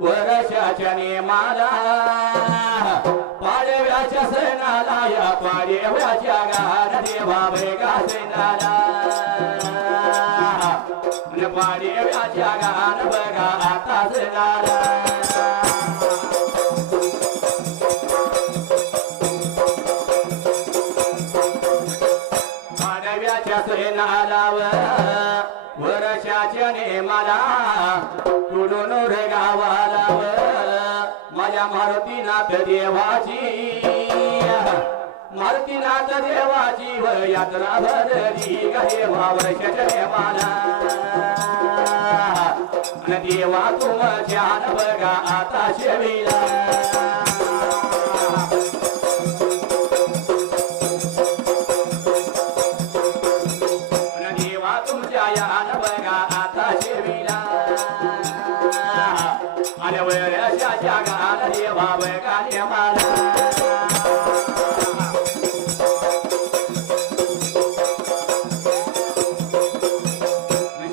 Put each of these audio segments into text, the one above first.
वर्षाच्या नेमाला पाडव्याच्या सणाला या पाडव्याच्या गार देवा बेगा सणाला पाडव्याच्या गार बघा आता सणाला पाडव्याच्या सणाला वर्षाच्या नेमाला तुडून गावाला माझ्या मारुतीनाथ देवाची मारुतीनाथ देवाची यात्रा भरली देवा वर्षाच्या नेमाला देवा तुमच्या बघा आता शेवीला जगाला देवा बघा देवाला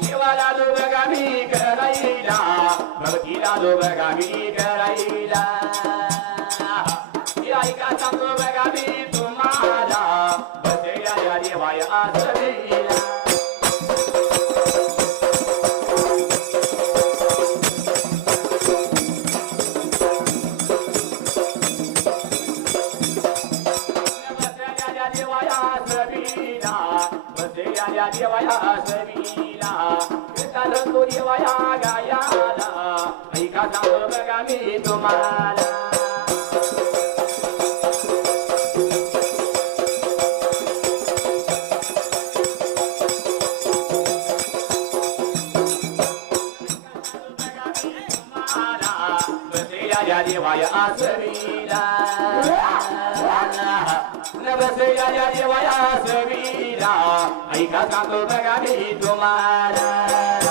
शिवाला जो बघा मी करायला भक्तीला जो बघा मी करायला ऐका सांगतो बघा मी तुम्हाला बसेला या देवाया आसरीला देवाया सवीला तो देवाया गायाला ऐका सांगतो बघा मी तुम्हाला देवाया सवीला बसया देवाया सवीला ऐका सांगतो बघा मी तुम्हाला